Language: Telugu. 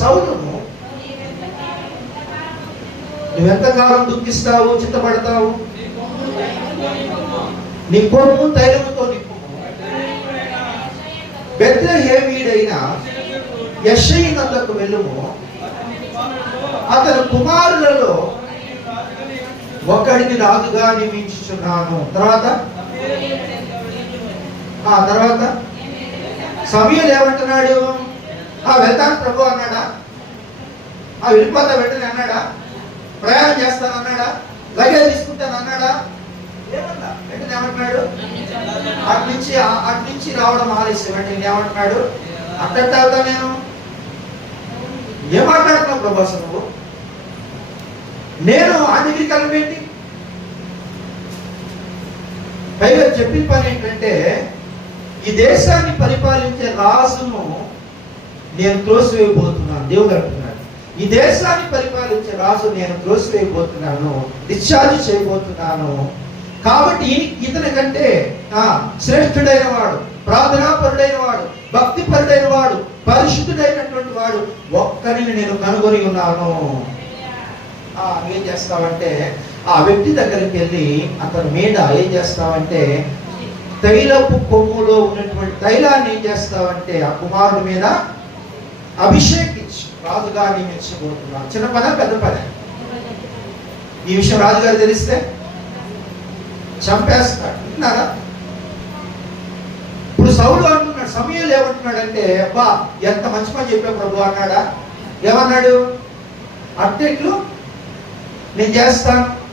సౌలును నువ్వెంతకాలం దుఃఖిస్తావు చిత్తపడతావు? నీ కొమ్ము తైలముతో నిప్పు బెత్లహేమీడైన యశయినకు వెళ్ళుము. అతను కుమారులలో ఒకడిని రాజుగా నియమించుచున్నాను. తర్వాత? ఆ తర్వాత? సమయం ఏమంటున్నాడు? ఆ వెళ్తాను ప్రభు అన్నాడా? ఆ వెళ్ళిపోతా వెంటనే అన్నాడా? ప్రయాణం చేస్తాను అన్నాడా? లగేజ్ తీసుకుంటాను అన్నాడా? ఏమన్నా? వెంటనే ఏమంటున్నాడు? అటు నుంచి అటు నుంచి రావడం ఆలస్యం. వెంటనే ఏమంటున్నాడు? అట్టట్టు వెళ్తా నేను. ఏం మాట్లాడుతున్నావు ప్రభు అసలు నువ్వు? నేను ఆ దగ్గరికి పైగా చెప్పిన పని ఏంటంటే ఈ దేశాన్ని పరిపాలించే రాజును నేను త్రోసివేయబోతున్నాను దేవుడు అంటున్నాడు. ఈ దేశాన్ని పరిపాలించే రాజు నేను త్రోసివేయబోతున్నాను డిశ్చార్జ్ చేయబోతున్నాను. కాబట్టి ఇతని కంటే శ్రేష్ఠుడైన వాడు ప్రార్థనాపరుడైన వాడు భక్తిపరుడైన వాడు పరిశుద్ధుడైనటువంటి వాడు ఒక్కరిని నేను కనుగొని ఉన్నాను. ఏం చేస్తావంటే ఆ వ్యక్తి దగ్గరికి వెళ్ళి అతని మీద ఏం చేస్తావంటే తైలపు కొమ్ములో ఉన్నటువంటి తైలాన్ని ఏం చేస్తావంటే ఆ కుమారుడి మీద అభిషేకించి. రాజుగా నియమించబోతున్నాను చిన్న పద పెద్ద పద? ఈ విషయం రాజుగారు తెలిస్తే చంపేస్తాడు విన్నారా? ఇప్పుడు సౌలు అంటున్నాడు సమయం ఏమంటున్నాడంటే అబ్బా ఎంత మంచి పని చెప్పా ప్రభు అన్నాడా? ఏమన్నాడు? అట్టెట్లు నేను చేస్తాను.